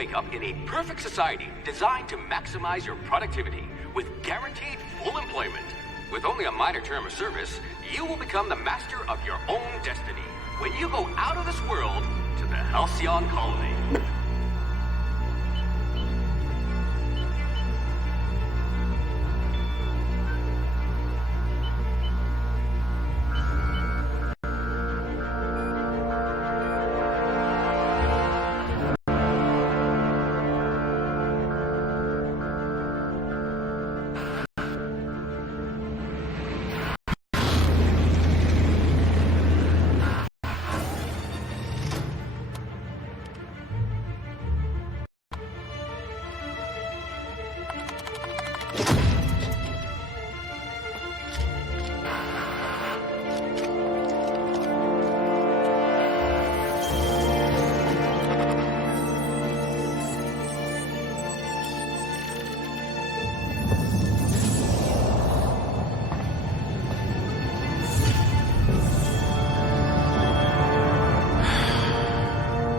wake up in a perfect society designed to maximize your productivity with guaranteed full employment. With only a minor term of service, you will become the master of your own destiny when you go out of this world to the Halcyon Colony.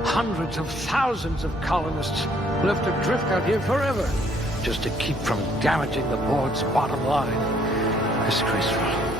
Hundreds of thousands of colonists left adrift out here forever, just to keep from damaging the board's bottom line. Disgraceful.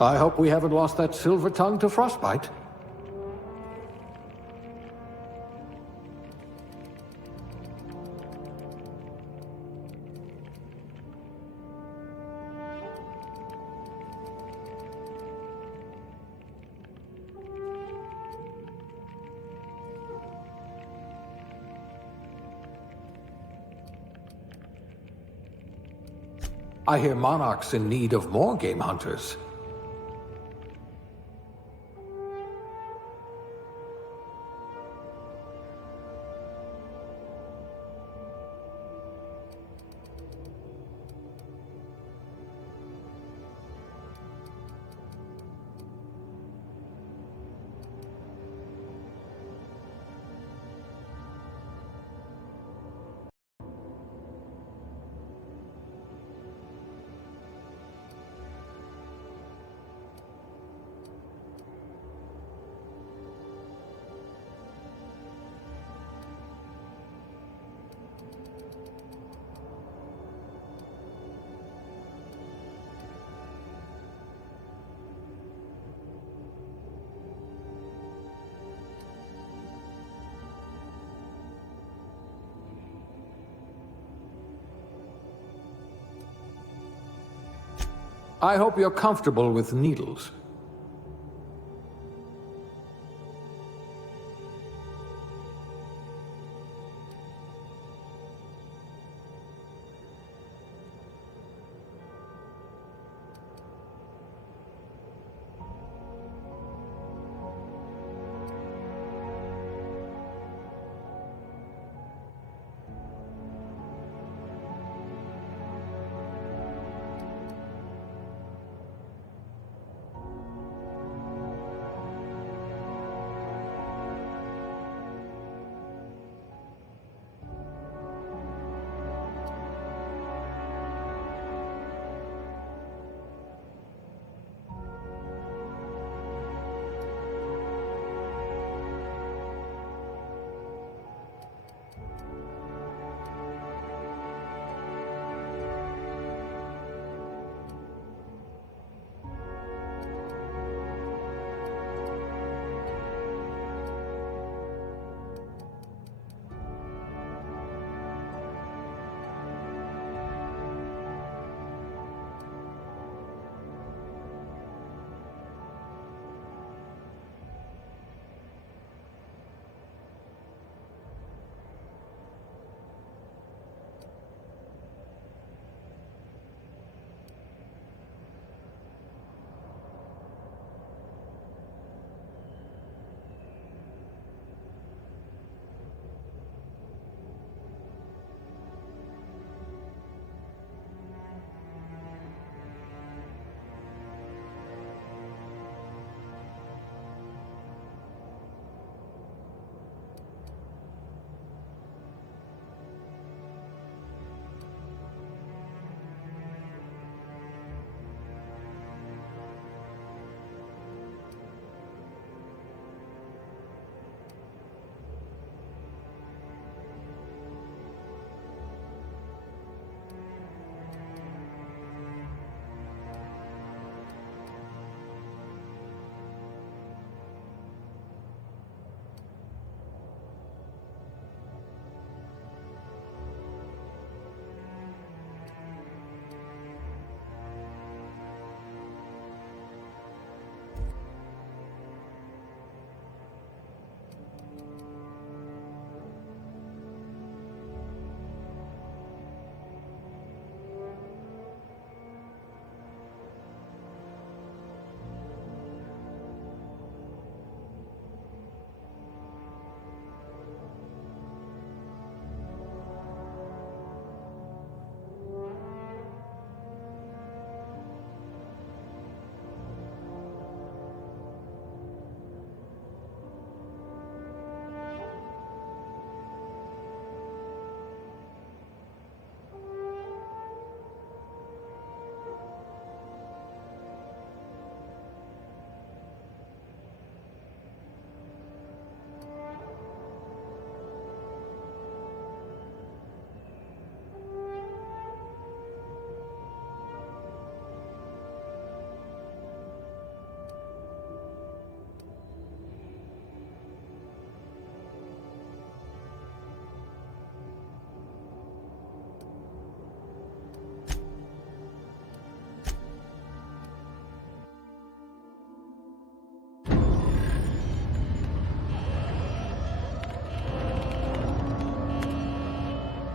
I hope we haven't lost that silver tongue to frostbite. I hear Monarch's in need of more game hunters. I hope you're comfortable with needles.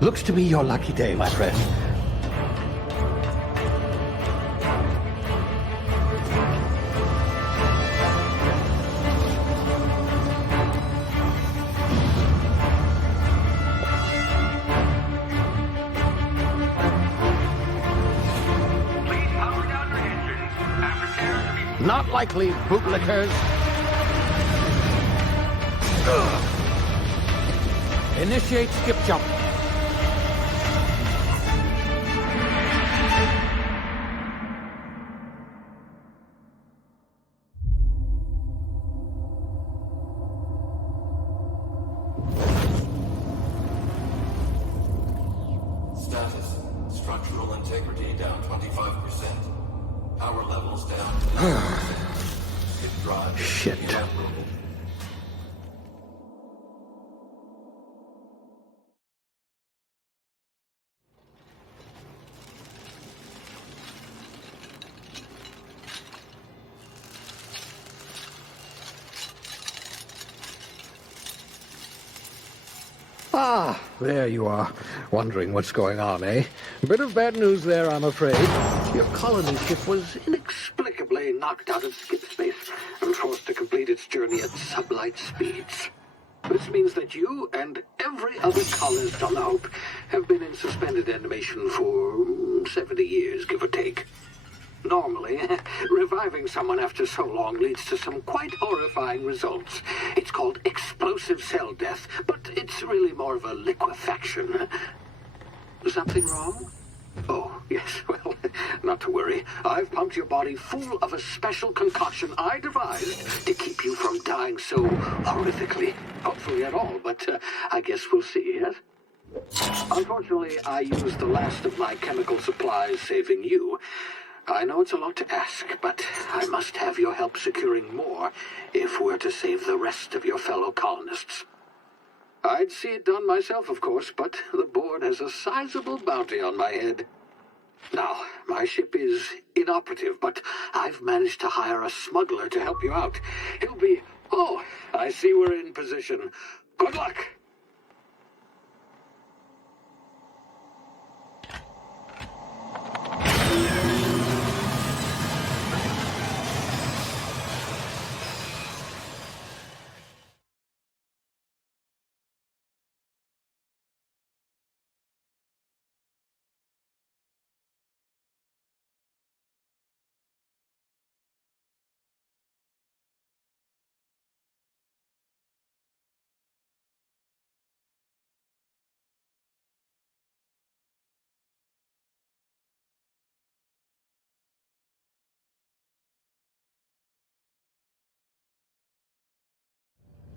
Looks to be your lucky day, my friend. Please power down your engines and prepare to be... Not likely, bootlickers. Initiate skip jump. Status. Structural integrity down 25%. Power levels down to 90%. It drives Shit. inoperable. Ah, there you are. Wondering what's going on, eh? Bit of bad news there, I'm afraid. Your colony ship was inexplicably knocked out of skip space and forced to complete its journey at sublight speeds. This means that you and every other colonist on the Hope have been in suspended animation for 70 years, give or take. Normally, reviving someone after so long leads to some quite horrifying results. It's called explosive cell death, but it's really more of a liquefaction. Something wrong? Oh, yes, well, not to worry. I've pumped your body full of a special concoction I devised to keep you from dying so horrifically. Hopefully at all, but I guess we'll see, yes? Unfortunately, I used the last of my chemical supplies saving you. I know it's a lot to ask, but I must have your help securing more if we're to save the rest of your fellow colonists. I'd see it done myself, of course, but the board has a sizable bounty on my head. Now, my ship is inoperative, but I've managed to hire a smuggler to help you out. He'll be... Oh, I see we're in position. Good luck!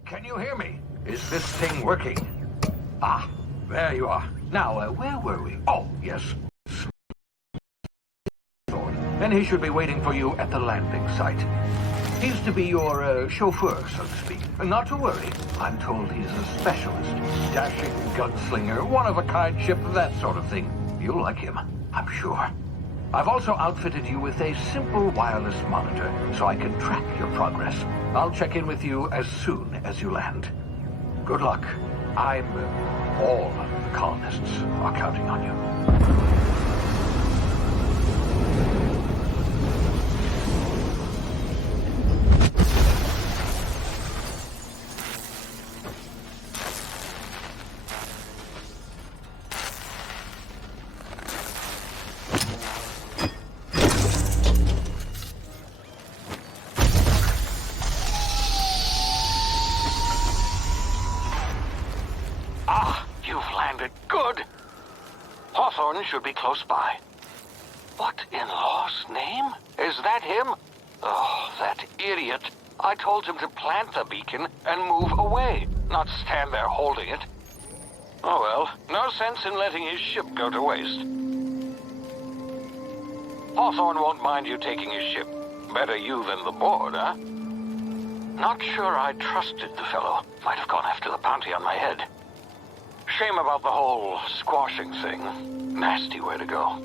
Can you hear me? Is this thing working? Ah, there you are. Now, where were we? Oh, yes. And he should be waiting for you at the landing site. He's to be your chauffeur, so to speak. Not to worry. I'm told he's a specialist. Dashing gunslinger, one-of-a-kind ship, that sort of thing. You'll like him, I'm sure. I've also outfitted you with a simple wireless monitor, so I can track your progress. I'll check in with you as soon as you land. Good luck. All of the colonists are counting on you. Good. Hawthorne should be close by. What in law's name? Is that him? Oh, that idiot. I told him to plant the beacon and move away, not stand there holding it. Oh well, no sense in letting his ship go to waste. Hawthorne won't mind you taking his ship. Better you than the board, huh? Not sure I trusted the fellow. Might have gone after the bounty on my head. Shame about the whole squashing thing. Nasty way to go.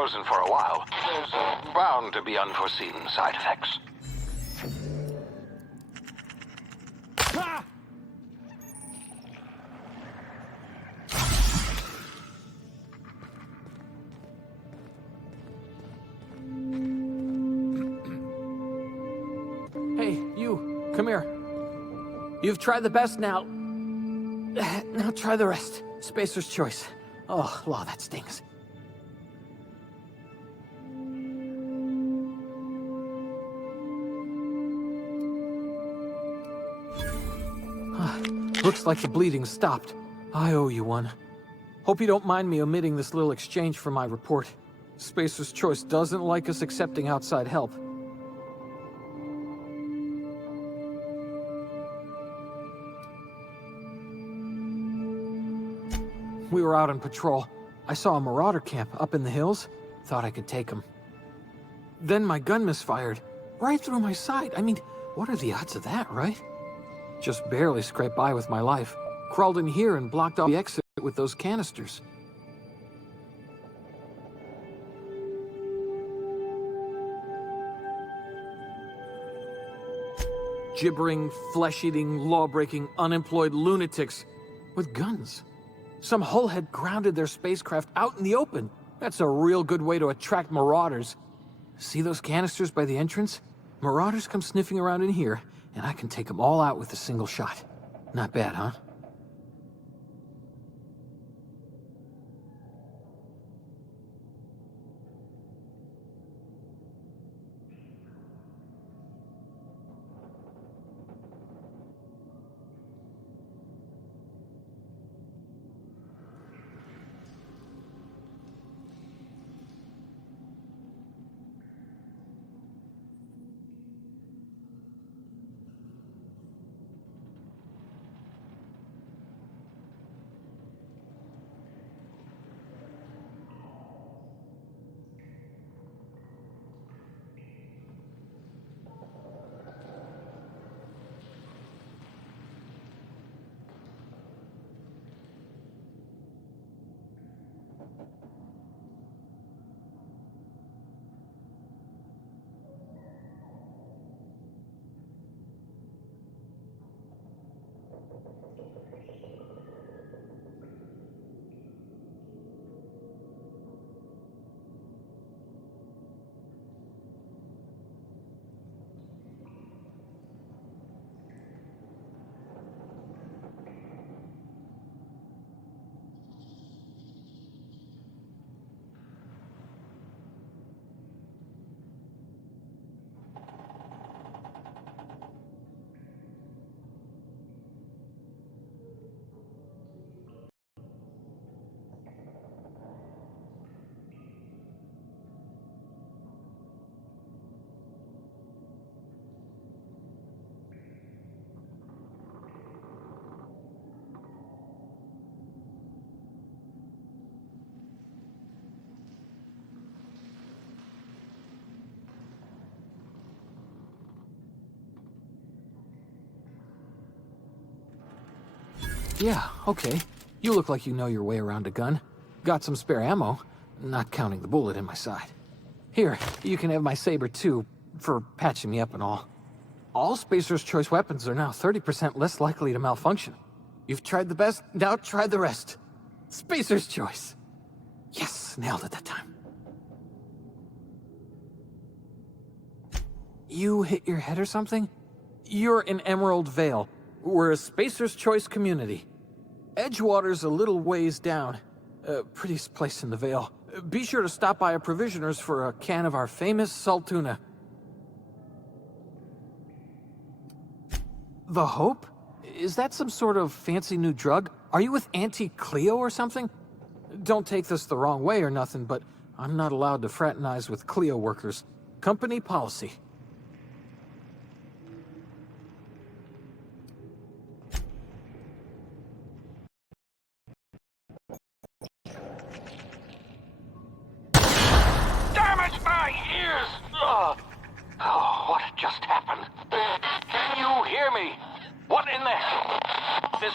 frozen for a while. There's bound to be unforeseen side effects. Hey, you, come here. You've tried the best now. Now try the rest. Spacer's choice. Oh, law, that stings. Looks like the bleeding stopped. I owe you one. Hope you don't mind me omitting this little exchange from my report. Spacer's Choice doesn't like us accepting outside help. We were out on patrol. I saw a marauder camp up in the hills. Thought I could take them. Then my gun misfired. Right through my side. I mean, what are the odds of that, right? Just barely scraped by with my life. Crawled in here and blocked off the exit with those canisters. Gibbering, flesh-eating, law-breaking, unemployed lunatics with guns. Some hullhead grounded their spacecraft out in the open. That's a real good way to attract marauders. See those canisters by the entrance? Marauders come sniffing around in here, and I can take them all out with a single shot. Not bad, huh? Yeah, okay. You look like you know your way around a gun. Got some spare ammo, not counting the bullet in my side. Here, you can have my saber too, for patching me up and all. All Spacer's Choice weapons are now 30% less likely to malfunction. You've tried the best, now try the rest. Spacer's Choice. Yes, nailed it that time. You hit your head or something? You're in Emerald Vale. We're a Spacer's Choice community. Edgewater's a little ways down. Prettiest place in the Vale. Be sure to stop by a provisioner's for a can of our famous salt tuna. The Hope? Is that some sort of fancy new drug? Are you with Auntie Cleo or something? Don't take this the wrong way or nothing, but I'm not allowed to fraternize with Cleo workers. Company policy. What just happened? Can you hear me? What in the hell? This...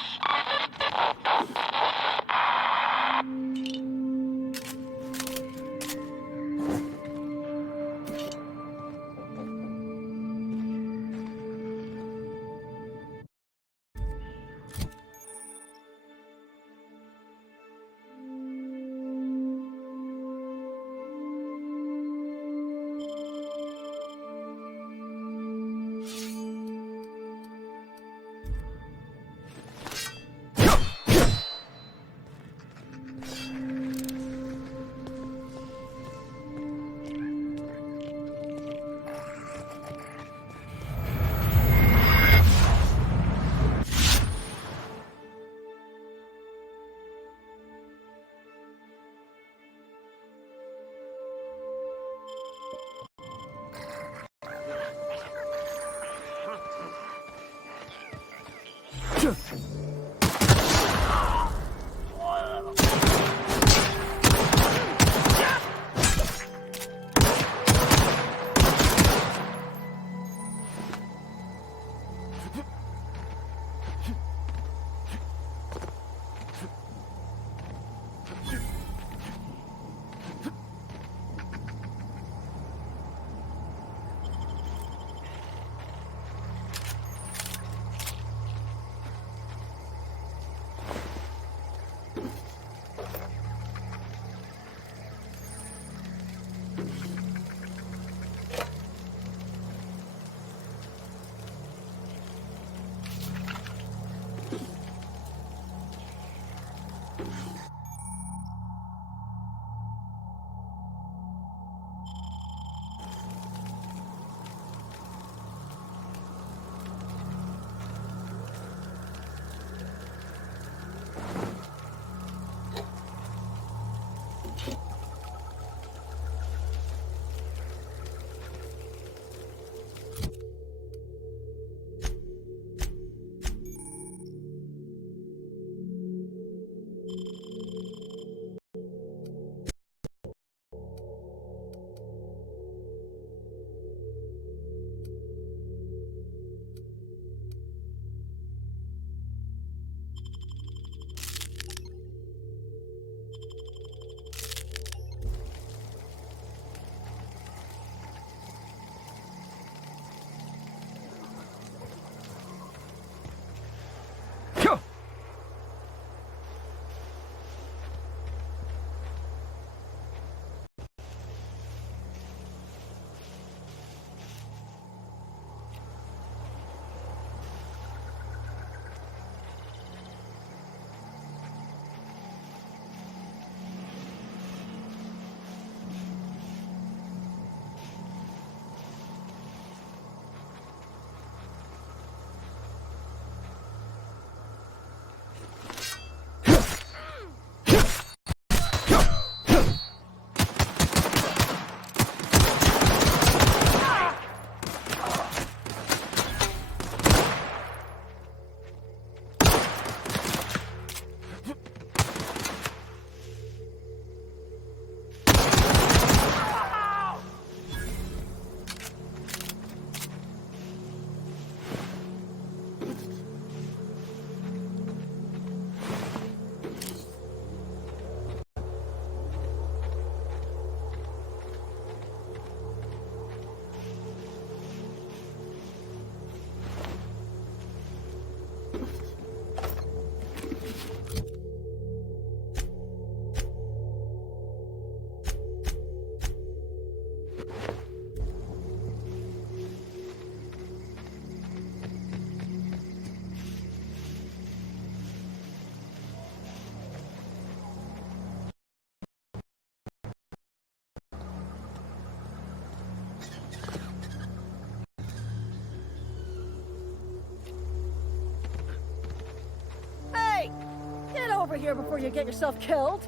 over here before you get yourself killed.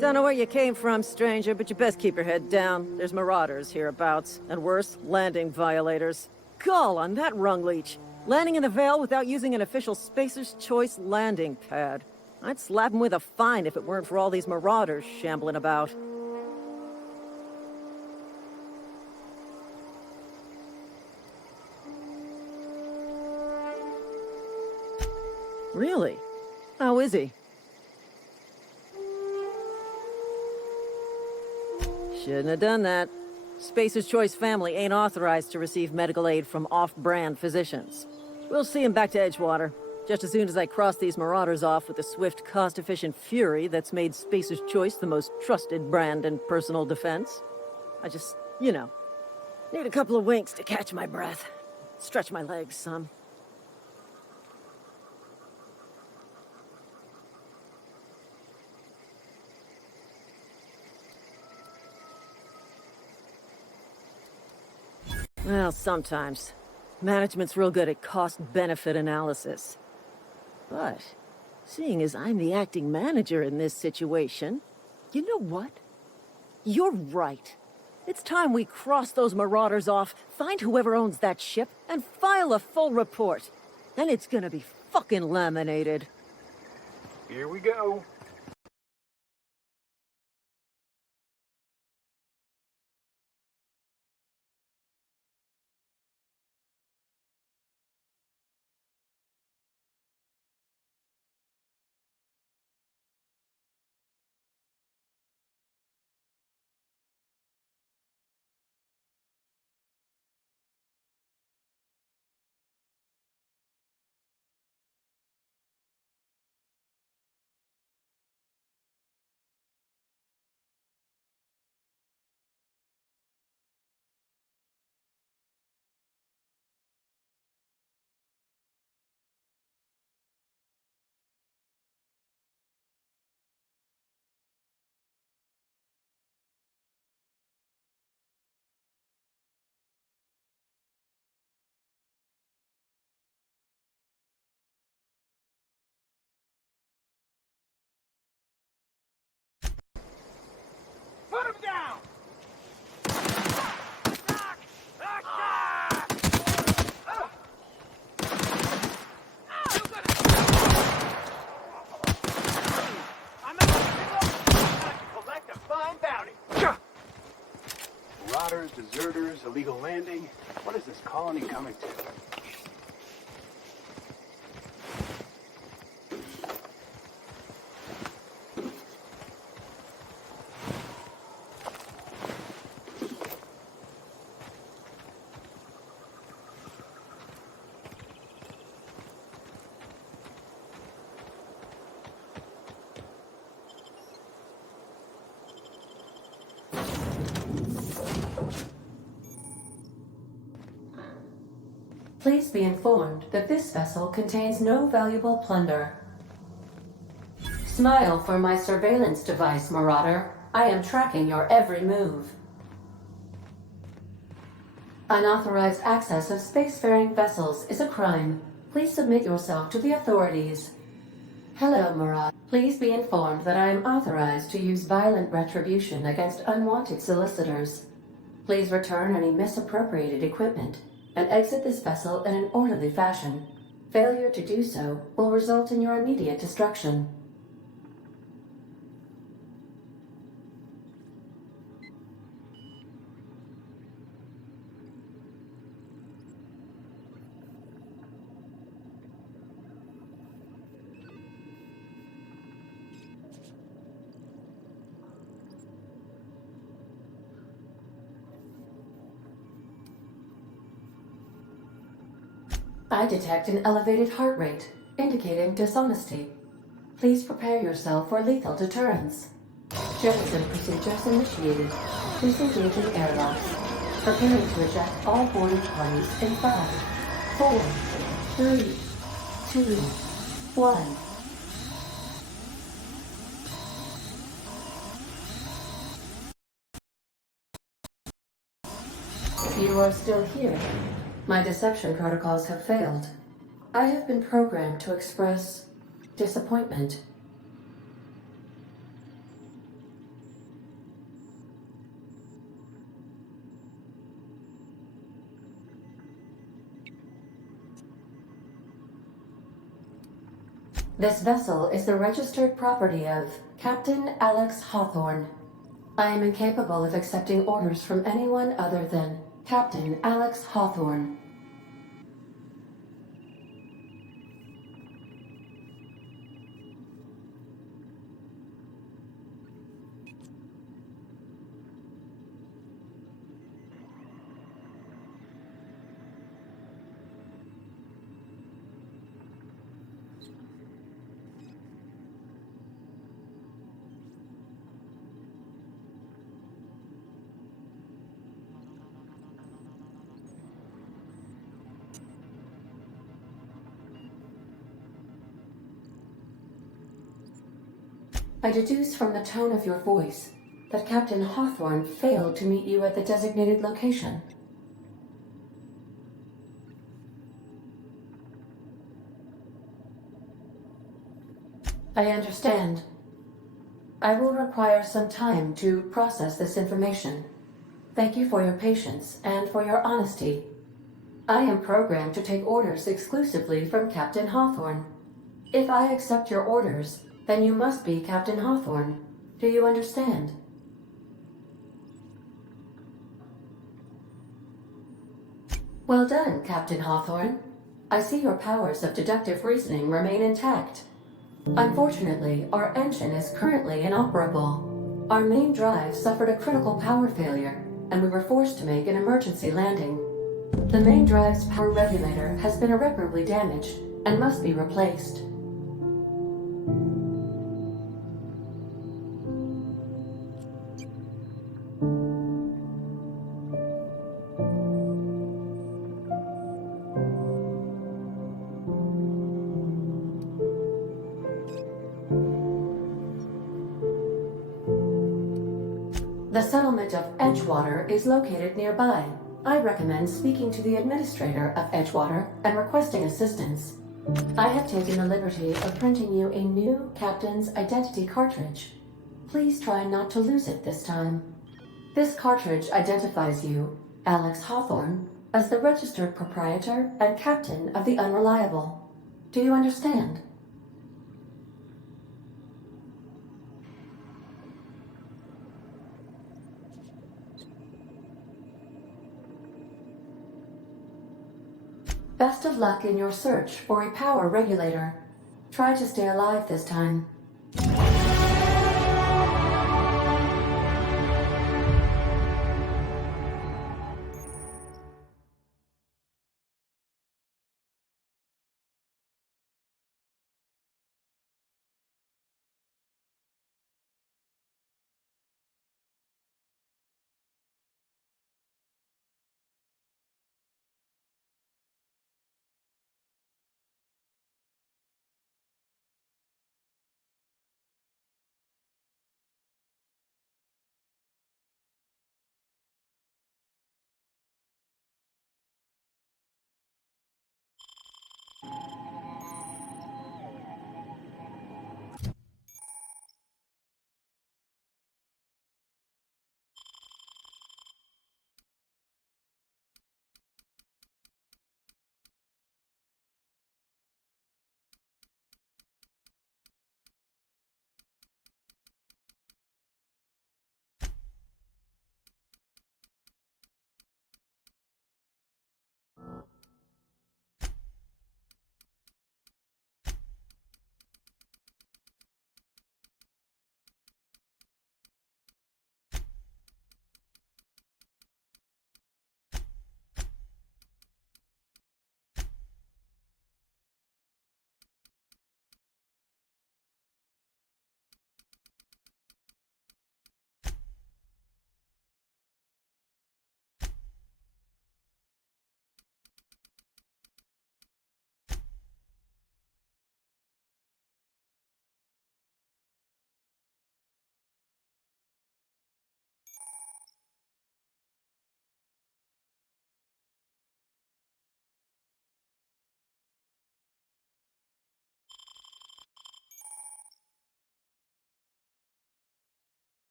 Don't know where you came from, stranger, but you best keep your head down. There's marauders hereabouts, and worse, landing violators. Gall on that rung leech. Landing in the Vale without using an official Spacer's Choice landing pad. I'd slap him with a fine if it weren't for all these marauders shambling about. Really? How is he? Shouldn't have done that. Spacer's Choice family ain't authorized to receive medical aid from off-brand physicians. We'll see him back to Edgewater, just as soon as I cross these marauders off with the swift, cost-efficient fury that's made Spacer's Choice the most trusted brand in personal defense. I just, you know, need a couple of winks to catch my breath. Stretch my legs some. Well, sometimes. Management's real good at cost-benefit analysis. But, seeing as I'm the acting manager in this situation, you know what? You're right. It's time we cross those marauders off, find whoever owns that ship, and file a full report. Then it's gonna be fucking laminated. Here we go. Put him down! Collect a fine bounty. Marauders, deserters, illegal landing. What is this colony coming to? Please be informed that this vessel contains no valuable plunder. Smile for my surveillance device, Marauder. I am tracking your every move. Unauthorized access of spacefaring vessels is a crime. Please submit yourself to the authorities. Hello, Marauder. Please be informed that I am authorized to use violent retribution against unwanted solicitors. Please return any misappropriated equipment and exit this vessel in an orderly fashion. Failure to do so will result in your immediate destruction. I detect an elevated heart rate, indicating dishonesty. Please prepare yourself for lethal deterrence. Jettison procedures initiated. Please engage in airlocks. Preparing to eject all boarding parties in 5, 4, 3, 2, 1. You are still here. My deception protocols have failed. I have been programmed to express disappointment. This vessel is the registered property of Captain Alex Hawthorne. I am incapable of accepting orders from anyone other than Captain Alex Hawthorne. I deduce from the tone of your voice that Captain Hawthorne failed to meet you at the designated location. I understand. I will require some time to process this information. Thank you for your patience and for your honesty. I am programmed to take orders exclusively from Captain Hawthorne. If I accept your orders, then you must be Captain Hawthorne. Do you understand? Well done, Captain Hawthorne. I see your powers of deductive reasoning remain intact. Unfortunately, our engine is currently inoperable. Our main drive suffered a critical power failure, and we were forced to make an emergency landing. The main drive's power regulator has been irreparably damaged and must be replaced. The settlement of Edgewater is located nearby. I recommend speaking to the administrator of Edgewater and requesting assistance. I have taken the liberty of printing you a new Captain's Identity cartridge. Please try not to lose it this time. This cartridge identifies you, Alex Hawthorne, as the registered proprietor and captain of the Unreliable. Do you understand? Best of luck in your search for a power regulator. Try to stay alive this time.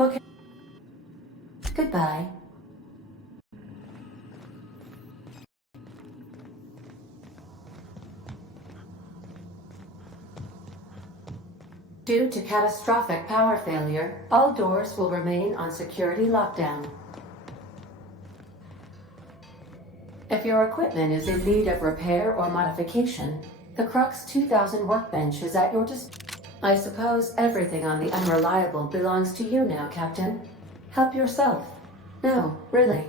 Okay. Goodbye. Due to catastrophic power failure, all doors will remain on security lockdown. If your equipment is in need of repair or modification, the Crux 2000 workbench is at your disposal. I suppose everything on the Unreliable belongs to you now, Captain. Help yourself. No, really.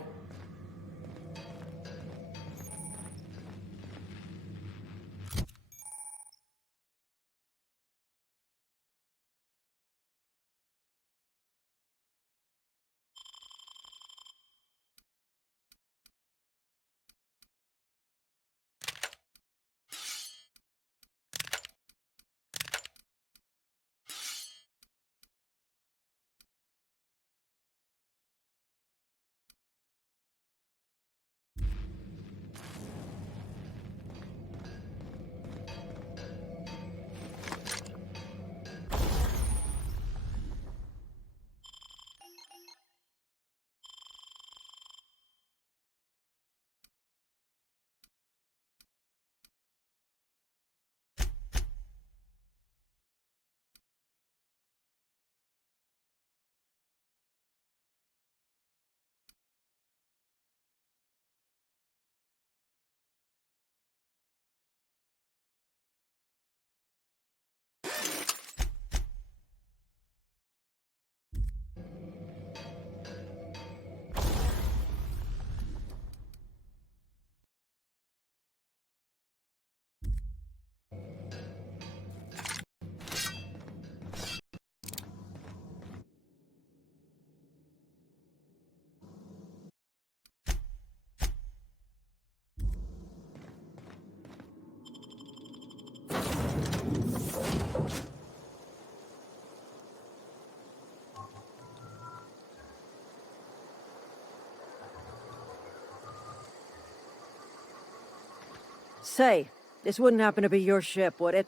Say, this wouldn't happen to be your ship, would it?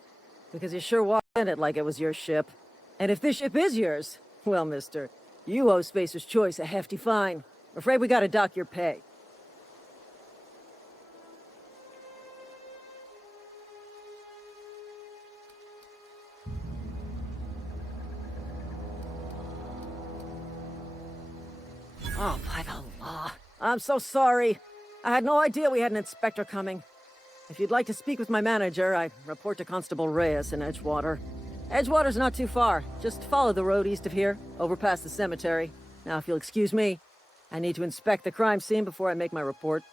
Because you sure walked in it like it was your ship. And if this ship is yours, well, mister, you owe Spacer's Choice a hefty fine. I'm afraid we gotta dock your pay. Oh, by the law. I'm so sorry. I had no idea we had an inspector coming. If you'd like to speak with my manager, I report to Constable Reyes in Edgewater. Edgewater's not too far. Just follow the road east of here, over past the cemetery. Now, if you'll excuse me, I need to inspect the crime scene before I make my report.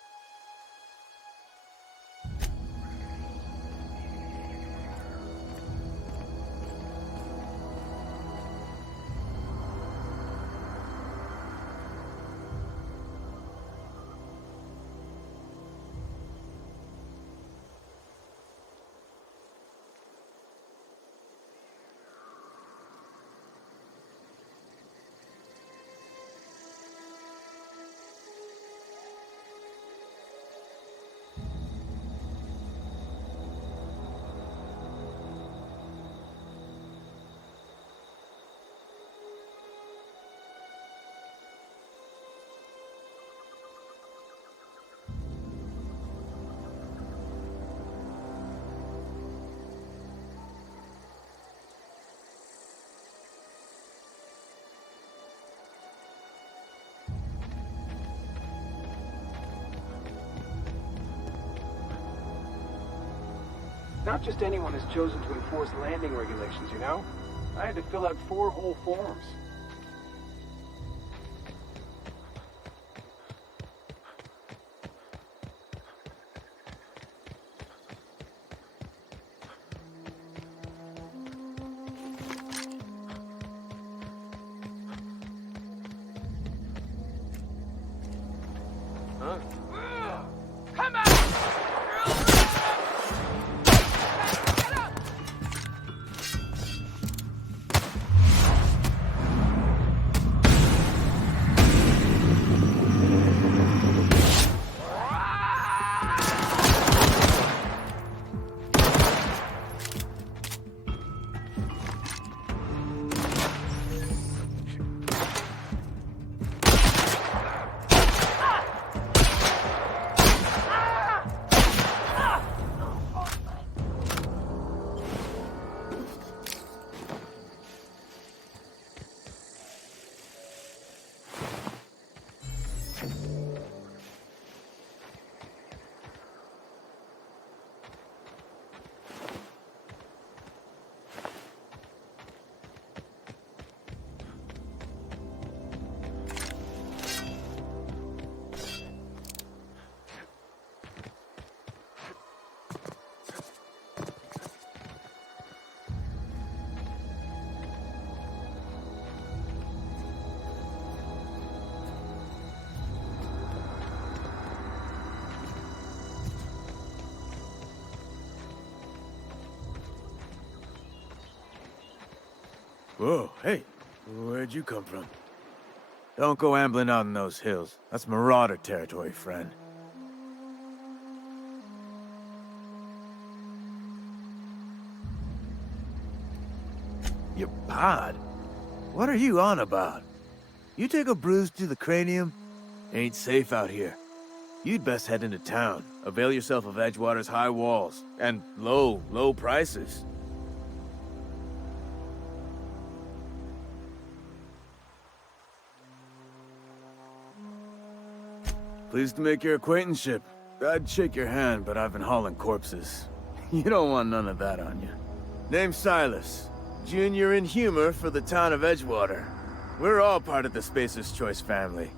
Not just anyone is chosen to enforce landing regulations, you know? I had to fill out 4 whole forms. Huh? Come on! Whoa, hey, where'd you come from? Don't go ambling out in those hills. That's Marauder territory, friend. Your pod? What are you on about? You take a bruise to the cranium? Ain't safe out here. You'd best head into town. Avail yourself of Edgewater's high walls. And low prices. Pleased to make your acquaintanceship. I'd shake your hand, but I've been hauling corpses. You don't want none of that on you. Name's Silas. Junior in humor for the town of Edgewater. We're all part of the Spacer's Choice family.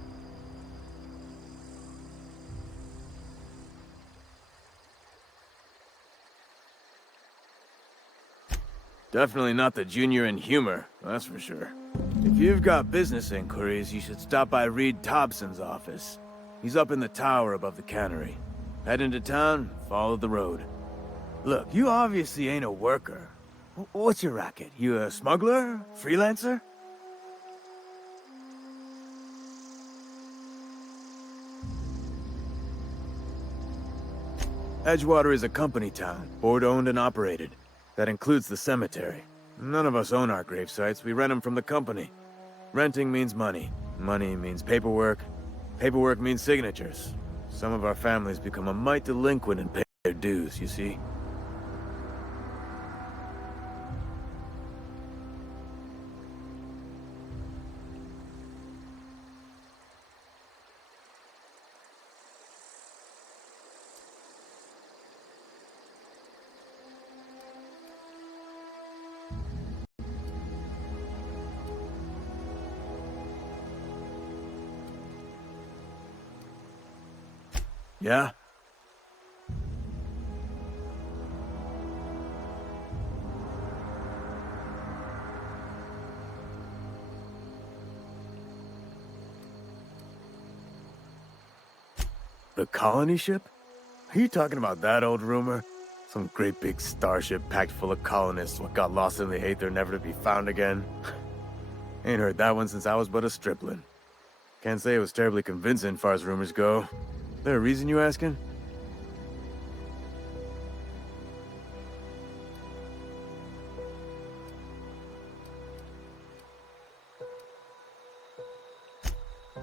Definitely not the junior in humor, that's for sure. If you've got business inquiries, you should stop by Reed Thompson's office. He's up in the tower above the cannery. Head into town, follow the road. Look, you obviously ain't a worker. What's your racket? You a smuggler? Freelancer? Edgewater is a company town, board-owned and operated. That includes the cemetery. None of us own our gravesites, we rent them from the company. Renting means money. Money means paperwork. Paperwork means signatures. Some of our families become a mite delinquent and pay their dues, you see? Yeah? The colony ship? Are you talking about that old rumor? Some great big starship packed full of colonists what got lost in the aether never to be found again? Ain't heard that one since I was but a stripling. Can't say it was terribly convincing far as rumors go. There a reason you asking?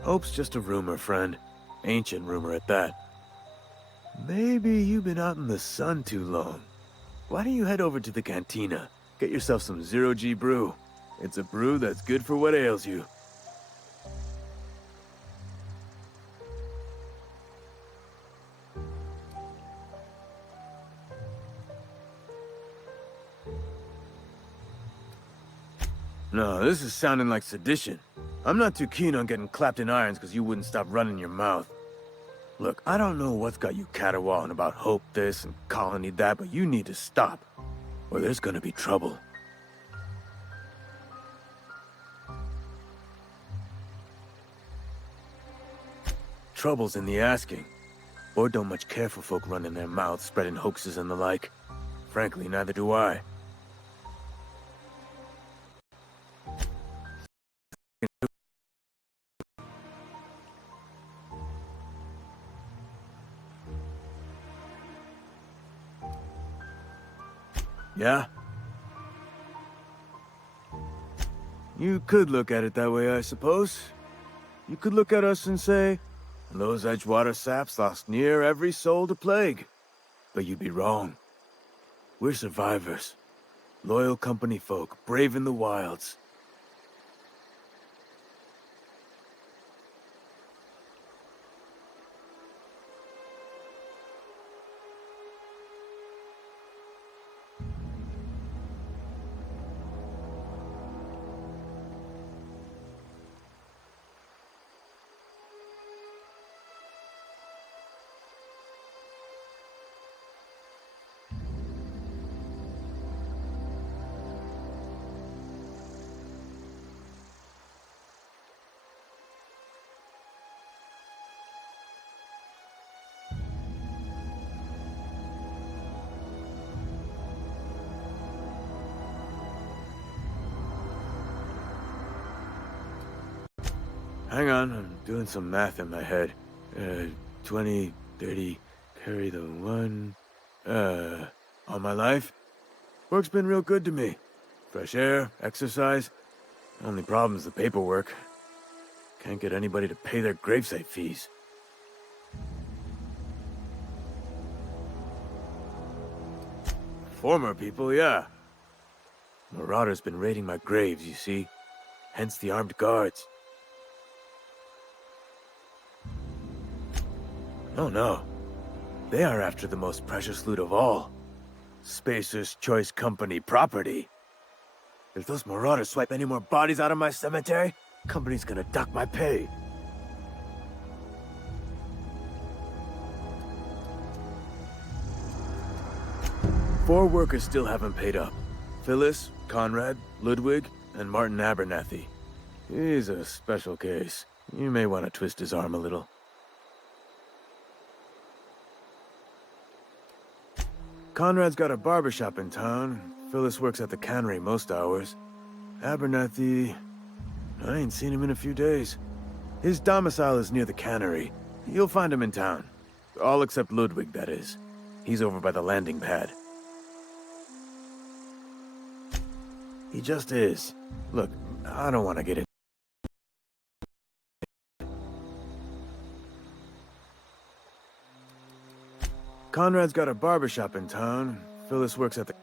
Hope's just a rumor, friend. Ancient rumor at that. Maybe you've been out in the sun too long. Why don't you head over to the cantina? Get yourself some Zero-G brew. It's a brew that's good for what ails you. No, this is sounding like sedition. I'm not too keen on getting clapped in irons because you wouldn't stop running your mouth. Look, I don't know what's got you caterwauling about Hope this and Colony that, but you need to stop, or there's gonna be trouble. Trouble's in the asking. Board don't much care for folk running their mouths, spreading hoaxes and the like. Frankly, neither do I. Yeah? You could look at it that way, I suppose. You could look at us and say, those Edgewater saps lost near every soul to plague. But you'd be wrong. We're survivors. Loyal company folk, brave in the wilds. Hang on, I'm doing some math in my head. 20, 30, carry the 1. All my life? Work's been real good to me. Fresh air, exercise. Only problem's the paperwork. Can't get anybody to pay their gravesite fees. Former people, yeah. Marauders been raiding my graves, you see. Hence the armed guards. Oh no. They are after the most precious loot of all. Spacer's Choice Company property. If those marauders swipe any more bodies out of my cemetery, company's gonna dock my pay. Four workers still haven't paid up. Phyllis, Conrad, Ludwig, and Martin Abernathy. He's a special case. You may want to twist his arm a little. Conrad's got a barbershop in town. Phyllis works at the cannery most hours. Abernathy... I ain't seen him in a few days. His domicile is near the cannery. You'll find him in town. All except Ludwig, that is. He's over by the landing pad. He just is. Look, I don't want to get it. Conrad's got a barbershop in town. Phyllis works at the...